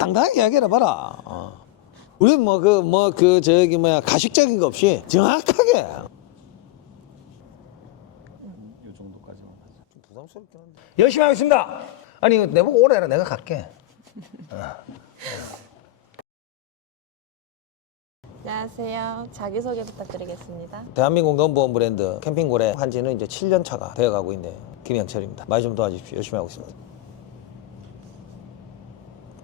당당하게 이야기해 봐라. 어. 우리 뭐 그 뭐 그 저기 뭐야 가식적인 거 없이 정확하게. 이 정도까지만 하자. 좀 부담스럽긴 한데. 열심히 하겠습니다. 아니 이거 내보고 오래라 내가 갈게. 안녕하세요. 자기소개 부탁드리겠습니다. 대한민국 넘버원 브랜드 캠핑고래 한지는 이제 7년 차가 되어가고 있는 김영철입니다. 많이 좀 도와주십시오. 열심히 하고 있습니다.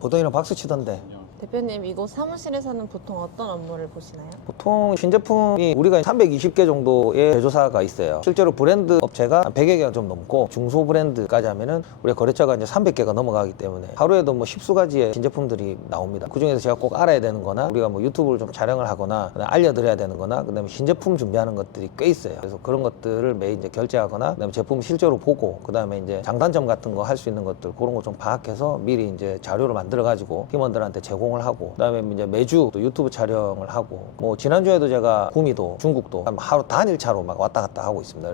보통이랑 박수 치던데 대표님, 이곳 사무실에서는 보통 어떤 업무를 보시나요? 보통 신제품이 우리가 320개 정도의 제조사가 있어요. 실제로 브랜드 업체가 100여 개가 좀 넘고 중소 브랜드까지 하면은 우리 거래처가 이제 300개가 넘어가기 때문에 하루에도 뭐 10수가지의 신제품들이 나옵니다. 그 중에서 제가 꼭 알아야 되는 거나 우리가 뭐 유튜브를 좀 촬영을 하거나 알려드려야 되는 거나 그다음에 신제품 준비하는 것들이 꽤 있어요. 그래서 그런 것들을 매일 이제 결제하거나 그다음에 제품 실제로 보고 그다음에 이제 장단점 같은 거 할 수 있는 것들 그런 거 좀 파악해서 미리 이제 자료를 만들어 가지고 팀원들한테 제공 을 하고 그다음에 이제 매주 또 유튜브 촬영을 하고 뭐 지난주에도 제가 구미도 중국도 한 하루 단일 차로 막 왔다 갔다 하고 있습니다.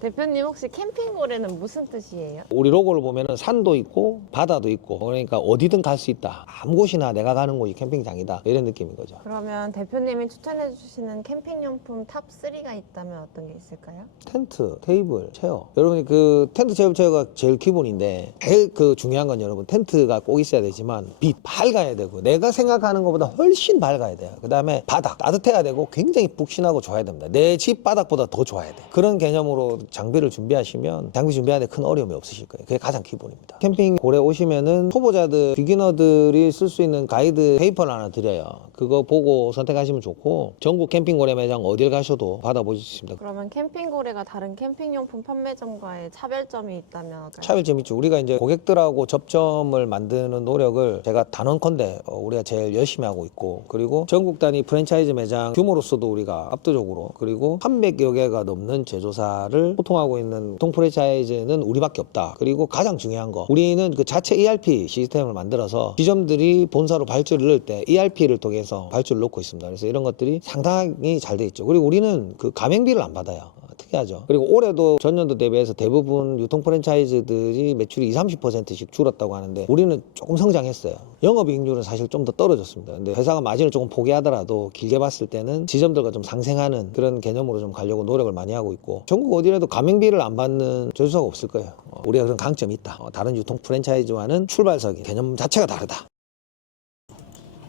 대표님, 혹시 캠핑 고래는 무슨 뜻이에요? 우리 로고를 보면은 산도 있고 바다도 있고 그러니까 어디든 갈 수 있다. 아무 곳이나 내가 가는 곳이 캠핑장이다. 이런 느낌인 거죠. 그러면 대표님이 추천해 주시는 캠핑 용품 탑 3가 있다면 어떤 게 있을까요? 텐트, 테이블, 체어. 여러분이 그 텐트, 테이블, 체어가 제일 기본인데 제일 그 중요한 건 여러분 텐트가 꼭 있어야 되지만 빛 밝아야 되고 내가 생각하는 것보다 훨씬 밝아야 돼요. 그다음에 바닥 따뜻해야 되고 굉장히 푹신하고 좋아야 됩니다. 내 집 바닥보다 더 좋아야 돼. 그런 개념으로 장비를 준비하시면 장비 준비하는데 큰 어려움이 없으실 거예요. 그게 가장 기본입니다. 캠핑 고래 오시면은 초보자들, 비기너들이 쓸 수 있는 가이드 페이퍼를 하나 드려요. 그거 보고 선택하시면 좋고 전국 캠핑 고래 매장 어딜 가셔도 받아보실 수 있습니다. 그러면 캠핑 고래가 다른 캠핑용품 판매점과의 차별점이 있다면 어떨까요? 차별점 있죠. 우리가 이제 고객들하고 접점을 만드는 노력을 제가 단언컨대 어, 우리가 제일 열심히 하고 있고 그리고 전국 단위 프랜차이즈 매장 규모로서도 우리가 압도적으로 그리고 300여 개가 넘는 제조사를 소통하고 있는 통 프랜차이즈는 우리밖에 없다. 그리고 가장 중요한 거 우리는 그 자체 ERP 시스템을 만들어서 지점들이 본사로 발주를 넣을 때 ERP를 통해서 발주를 넣고 있습니다. 그래서 이런 것들이 상당히 잘 돼 있죠. 그리고 우리는 그 가맹비를 안 받아요. 특이하죠. 그리고 올해도 전년도 대비해서 대부분 유통 프랜차이즈들이 매출이 20, 30%씩 줄었다고 하는데 우리는 조금 성장했어요. 영업이익률은 사실 좀 더 떨어졌습니다. 근데 회사가 마진을 조금 포기하더라도 길게 봤을 때는 지점들과 좀 상생하는 그런 개념으로 좀 가려고 노력을 많이 하고 있고 전국 어디라도 가맹비를 안 받는 제조사가 없을 거예요. 어, 우리가 그런 강점이 있다. 어, 다른 유통 프랜차이즈와는 출발석이 개념 자체가 다르다.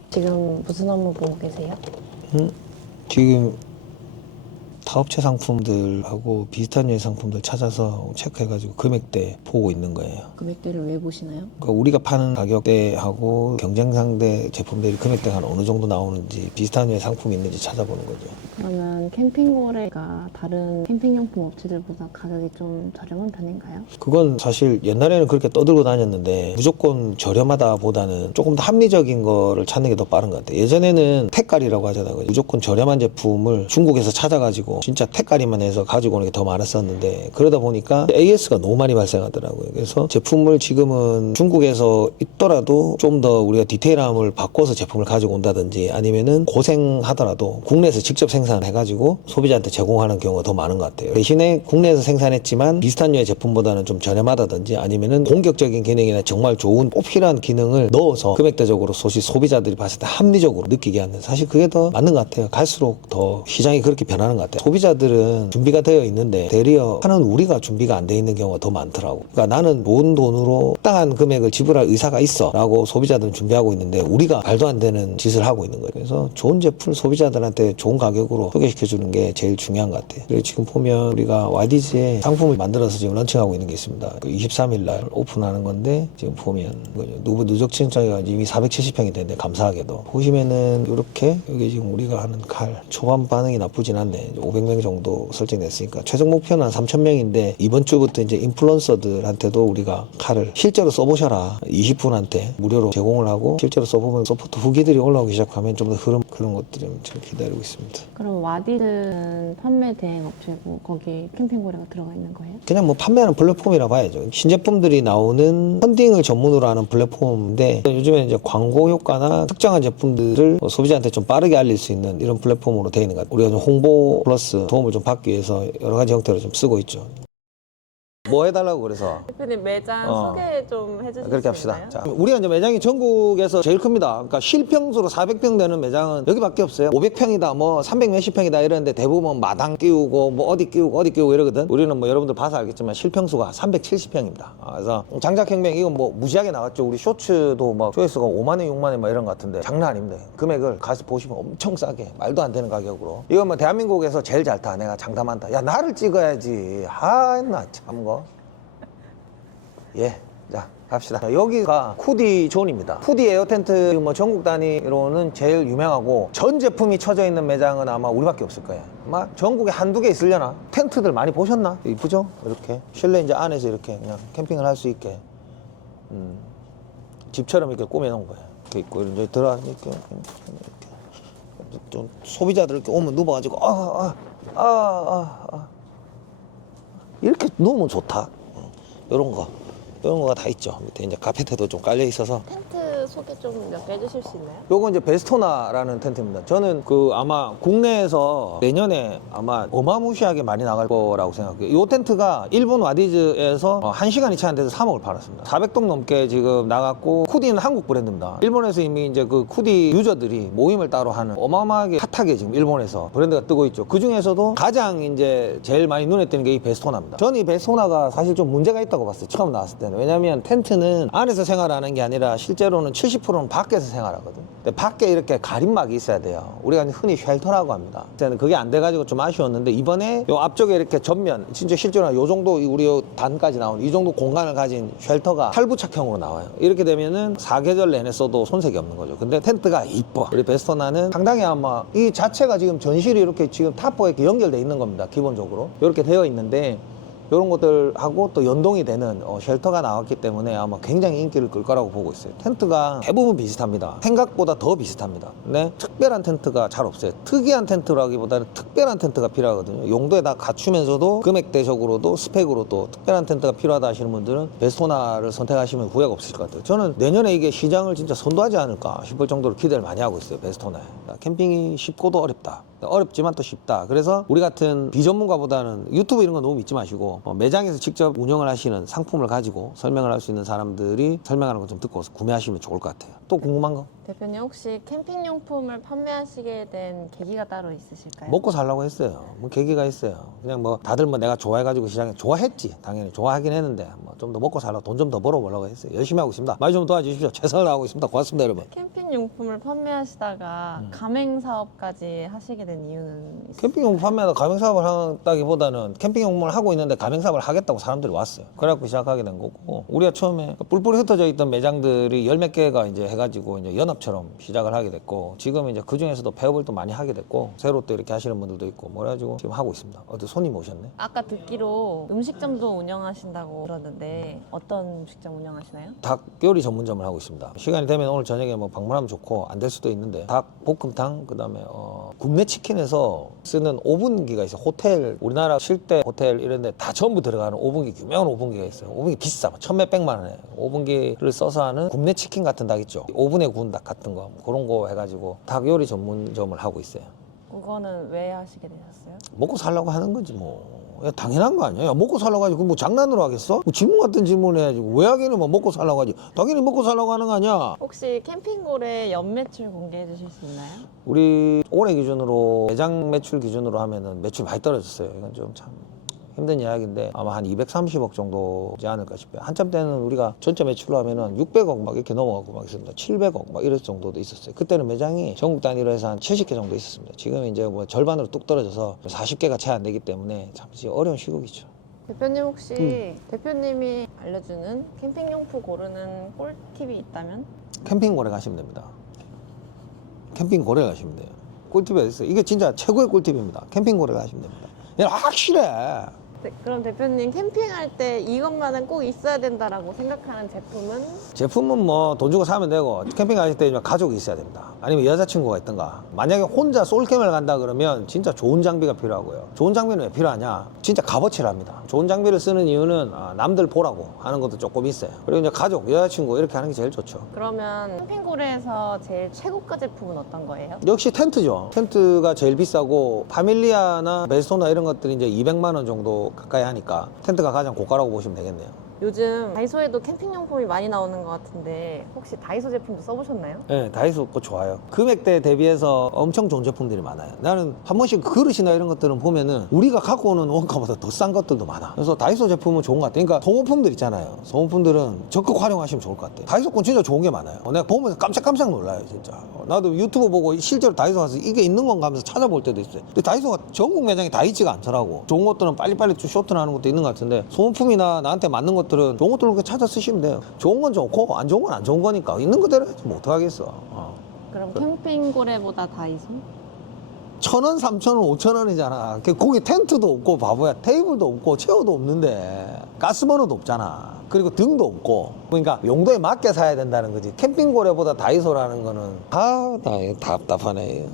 지금 무슨 업무 보고 계세요? 지금 타업체 상품들하고 비슷한 류의 상품들 찾아서 체크해가지고 금액대 보고 있는 거예요. 금액대를 왜 보시나요? 그러니까 우리가 파는 가격대하고 경쟁 상대 제품들이 금액대가 한 어느 정도 나오는지 비슷한 류의 상품이 있는지 찾아보는 거죠. 그러면 캠핑고래가 다른 캠핑용품 업체들보다 가격이 좀 저렴한 편인가요? 그건 사실 옛날에는 그렇게 떠들고 다녔는데 무조건 저렴하다 보다는 조금 더 합리적인 거를 찾는 게 더 빠른 것 같아요. 예전에는 택갈이라고 하잖아요. 무조건 저렴한 제품을 중국에서 찾아가지고 진짜 택갈이만 해서 가지고 오는 게 더 많았었는데 그러다 보니까 AS가 너무 많이 발생하더라고요. 그래서 제품을 지금은 중국에서 있더라도 좀 더 우리가 디테일함을 바꿔서 제품을 가지고 온다든지 아니면은 고생하더라도 국내에서 직접 생산 해가지고 소비자한테 제공하는 경우가 더 많은 것 같아요. 대신에 국내에서 생산했지만 비슷한 류의 제품보다는 좀 저렴하다든지 아니면은 공격적인 기능이나 정말 좋은 뽑힐한 기능을 넣어서 금액대적으로 소시 소비자들이 봤을 때 합리적으로 느끼게 하는 사실 그게 더 맞는 것 같아요. 갈수록 더 시장이 그렇게 변하는 것 같아요. 소비자들은 준비가 되어 있는데 대리어 하는 우리가 준비가 안 돼 있는 경우가 더 많더라고. 그러니까 나는 모은 돈으로 적당한 금액을 지불할 의사가 있어라고 소비자들은 준비하고 있는데 우리가 말도 안 되는 짓을 하고 있는 거예요. 그래서 좋은 제품 소비자들한테 좋은 가격 으로 소개시켜 주는 게 제일 중요한 것 같아요. 그리고 지금 보면 우리가 YDG에 상품을 만들어서 지금 런칭하고 있는 게 있습니다. 그 23일 날 오픈하는 건데 지금 보면. 누구 누적 신청이 이미 470평이 되는데 감사하게도 보시면은 이렇게 여기 지금 우리가 하는 칼 초반 반응이 나쁘진 않네. 500명 정도 설정됐으니까 최종 목표는 한 3,000명인데 이번 주부터 이제 인플루언서들한테도 우리가 칼을 실제로 써보셔라 20분한테 무료로 제공을 하고 실제로 써보면 서포트 후기들이 올라오기 시작하면 좀 더 흐름 그런 것들이 지금 기다리고 있습니다. 그럼 와디는 판매 대행 업체고 거기 캠핑 고래가 들어가 있는 거예요? 그냥 뭐 판매하는 플랫폼이라 봐야죠. 신제품들이 나오는 펀딩을 전문으로 하는 플랫폼인데 요즘에 이제 광고 효과나 특정한 제품들을 뭐 소비자한테 좀 빠르게 알릴 수 있는 이런 플랫폼으로 되어 있는 것 같아요. 우리가 좀 홍보 플러스 도움을 좀 받기 위해서 여러 가지 형태로 좀 쓰고 있죠. 뭐 해달라고 그래서 대표님 매장 어. 소개 좀 해주실 그렇게 수 합시다. 있나요? 자, 우리가 이제 매장이 전국에서 제일 큽니다. 그러니까 실평수로 400평 되는 매장은 여기밖에 없어요. 500평이다, 뭐 300 몇십 평이다 이러는데 대부분 마당 끼우고 뭐 어디 끼우고 어디 끼우고 이러거든. 우리는 뭐 여러분들 봐서 알겠지만 실평수가 370평입니다. 그래서 장작혁명 이건 뭐 무지하게 나왔죠. 우리 쇼츠도 막 조회수가 5만 원, 6만 원막 이런 것 같은데 장난 아닙니다. 금액을 가서 보시면 엄청 싸게 말도 안 되는 가격으로. 이건 뭐 대한민국에서 제일 잘 타. 내가 장담한다. 야 나를 찍어야지. 아, 나 참 거. 예. 자, 갑시다. 자, 여기가 쿠디 존입니다. 쿠디 에어 텐트 뭐 전국 단위로는 제일 유명하고 전 제품이 쳐져 있는 매장은 아마 우리밖에 없을 거예요. 아마 전국에 한두 개 있으려나? 텐트들 많이 보셨나? 이쁘죠? 이렇게. 실내 이제 안에서 이렇게 그냥 캠핑을 할 수 있게. 음, 집처럼 이렇게 꾸며놓은 거예요. 이렇게 있고, 이제 들어가서 이렇게, 이렇게, 이렇게. 좀 소비자들 이렇게 오면 누워가지고, 아, 아, 아, 아, 아. 이렇게 누우면 좋다. 이런 거. 거가 다 있죠. 밑에 이제 카페트도 좀 깔려 있어서. 텐트 소개 좀 몇 개 해주실 수 있나요? 요거 이제 베스토나라는 텐트입니다. 저는 그 아마 국내에서 내년에 아마 어마무시하게 많이 나갈 거라고 생각해요. 이 텐트가 일본 와디즈에서 어, 한 시간이 채 안 돼서 3억을 팔았습니다. 400동 넘게 지금 나갔고 쿠디는 한국 브랜드입니다. 일본에서 이미 이제 그 쿠디 유저들이 모임을 따로 하는 어마어마하게 핫하게 지금 일본에서 브랜드가 뜨고 있죠. 그 중에서도 가장 이제 제일 많이 눈에 띄는 게 이 베스토나입니다. 저는 이 베스토나가 사실 좀 문제가 있다고 봤어요. 처음 나왔을 때는. 왜냐하면 텐트는 안에서 생활하는 게 아니라 실제로는 70%는 밖에서 생활하거든. 근데 밖에 이렇게 가림막이 있어야 돼요. 우리가 흔히 쉘터라고 합니다. 그때는 그게 안 돼가지고 좀 아쉬웠는데 이번에 요 앞쪽에 이렇게 전면 진짜 실제로 요 정도 우리 요 단까지 나오는 이 정도 공간을 가진 쉘터가 탈부착형으로 나와요. 이렇게 되면은 사계절 내내 써도 손색이 없는 거죠. 근데 텐트가 이뻐. 우리 베스토나는 상당히 아마 이 자체가 지금 전실이 이렇게 지금 타포에 이렇게 연결돼 있는 겁니다. 기본적으로 이렇게 되어 있는데 이런 것들하고 또 연동이 되는 어, 쉘터가 나왔기 때문에 아마 굉장히 인기를 끌 거라고 보고 있어요. 텐트가 대부분 비슷합니다. 생각보다 더 비슷합니다. 근데 특별한 텐트가 잘 없어요. 특이한 텐트라기보다는 특별한 텐트가 필요하거든요. 용도에 다 갖추면서도 금액대적으로도 스펙으로도 특별한 텐트가 필요하다 하시는 분들은 베스토나를 선택하시면 후회가 없을 것 같아요. 저는 내년에 이게 시장을 진짜 선도하지 않을까 싶을 정도로 기대를 많이 하고 있어요. 베스토나에. 캠핑이 쉽고도 어렵다. 어렵지만 또 쉽다. 그래서 우리 같은 비전문가보다는 유튜브 이런 거 너무 믿지 마시고 어, 매장에서 직접 운영을 하시는 상품을 가지고 설명을 할 수 있는 사람들이 설명하는 거 좀 듣고 구매하시면 좋을 것 같아요. 또 궁금한 거? 대표님 혹시 캠핑 용품을 판매하시게 된 계기가 따로 있으실까요? 먹고 살라고 했어요. 뭐 계기가 있어요. 그냥 뭐 다들 뭐 내가 좋아해가지고 시장에 좋아했지. 당연히 좋아하긴 했는데 뭐 좀 더 먹고 살라고 돈 좀 더 벌어보려고 했어요. 열심히 하고 있습니다. 많이 좀 도와주십시오. 최선을 다하고 있습니다. 고맙습니다, 여러분. 캠핑 용품을 판매하시다가 음. 가맹 사업까지 하시게 된 이유는 있으세요? 캠핑용 판매하다 가맹사업을 한다기보다는 캠핑용품을 하고 있는데 가맹사업을 하겠다고 사람들이 왔어요. 그래갖고 시작하게 된 거고 우리가 처음에 뿔뿔이 흩어져 있던 매장들이 열 몇 개가 이제 해가 지고 이제 연합처럼 시작을 하게 됐고 지금 이제 그 중에서도 폐업을 또 많이 하게 됐고 새로 또 이렇게 하시는 분들도 있고 뭐 그래가지고 지금 하고 있습니다. 어디 손님 오셨네? 아까 듣기로 음식점도 운영하신다고 들었는데 어떤 음식점 운영하시나요? 닭 요리 전문점을 하고 있습니다. 시간이 되면 오늘 저녁에 뭐 방문하면 좋고 안 될 수도 있는데 닭 볶음탕 그다음에 어, 굽네 치킨에서 쓰는 오븐기가 있어요. 호텔 우리나라 쉴 때 호텔 이런데 다 전부 들어가는 오븐기 유명한 오븐기가 있어요. 오븐기 비싸 천몇 백만 원에 오븐기를 써서 하는 굽네 치킨 같은 닭 있죠. 오븐에 구운 닭 같은 거 그런 거 해가지고 닭 요리 전문점을 하고 있어요. 그거는 왜 하시게 되셨어요? 먹고 살라고 하는 거지 뭐. 야, 당연한 거 아니야? 야, 먹고 살라고 하지. 그뭐 장난으로 하겠어? 뭐 질문 같은 질문 해야지. 왜 하기는 뭐 먹고 살라고 하지. 당연히 먹고 살라고 하는 거 아니야? 혹시 캠핑골의 연매출 공개해 주실 수 있나요? 우리 올해 기준으로 매장 매출 기준으로 하면은 매출 많이 떨어졌어요. 이건 좀 참 힘든 이야기인데 아마 한 230억 정도지 않을까 싶어요. 한참 때는 우리가 전체 매출로 하면은 600억 막 이렇게 넘어가고 막 있었습니다. 700억 막 이럴 정도도 있었어요. 그때는 매장이 전국 단위로 해서 한 70개 정도 있었습니다. 지금 이제 뭐 절반으로 뚝 떨어져서 40개가 채 안 되기 때문에 참 지금 어려운 시국이죠. 대표님 혹시 음. 대표님이 알려주는 캠핑용품 고르는 꿀팁이 있다면? 캠핑 고래 가시면 됩니다. 캠핑 고래 가시면 돼요. 꿀팁이 어디 있어요? 이게 진짜 최고의 꿀팁입니다. 캠핑 고래 가시면 됩니다. 확실해. 네, 그럼 대표님 캠핑할 때 이것만은 꼭 있어야 된다라고 생각하는 제품은? 제품은 뭐 돈 주고 사면 되고 캠핑 가실 때 가족이 있어야 됩니다. 아니면 여자친구가 있던가. 만약에 혼자 솔캠을 간다 그러면 진짜 좋은 장비가 필요하고요. 좋은 장비는 왜 필요하냐? 진짜 값어치랍니다. 좋은 장비를 쓰는 이유는 아, 남들 보라고 하는 것도 조금 있어요. 그리고 이제 가족, 여자친구 이렇게 하는 게 제일 좋죠. 그러면 캠핑고래에서 제일 최고가 제품은 어떤 거예요? 역시 텐트죠. 텐트가 제일 비싸고 파밀리아나 베스토나 이런 것들이 이제 200만 원 정도 정도 가까이 하니까 텐트가 가장 고가라고 보시면 되겠네요. 요즘 다이소에도 캠핑용품이 많이 나오는 것 같은데 혹시 다이소 제품도 써보셨나요? 네, 다이소 거 좋아요. 금액대 대비해서 엄청 좋은 제품들이 많아요. 나는 한 번씩 그릇이나 이런 것들은 보면은 우리가 갖고 오는 원가보다 더 싼 것들도 많아. 그래서 다이소 제품은 좋은 것 같아요. 그러니까 소모품들 있잖아요. 소모품들은 적극 활용하시면 좋을 것 같아요. 다이소 건 진짜 좋은 게 많아요. 어, 내가 보면서 깜짝깜짝 놀라요, 진짜. 어, 나도 유튜브 보고 실제로 다이소 가서 이게 있는 건가 하면서 찾아볼 때도 있어요. 근데 다이소가 전국 매장이 다 있지가 않더라고. 좋은 것들은 빨리빨리 좀 쇼트나는 것도 있는 것 같은데 소모품이나 나한테 맞는 것들 은 좋은 그렇게 찾아 쓰시면 돼요. 좋은 건 좋고 안 좋은 건 안 좋은 거니까 있는 그대로 해야지 뭐 어떡하겠어. 어. 그럼 캠핑 고래보다 다이소? 천 원, 삼천 원, 오천 원이잖아. 그 거기 텐트도 없고 바보야. 테이블도 없고 체어도 없는데 가스버너도 없잖아. 그리고 등도 없고. 그러니까 용도에 맞게 사야 된다는 거지. 캠핑 고래보다 다이소라는 거는 아, 나 답답하네.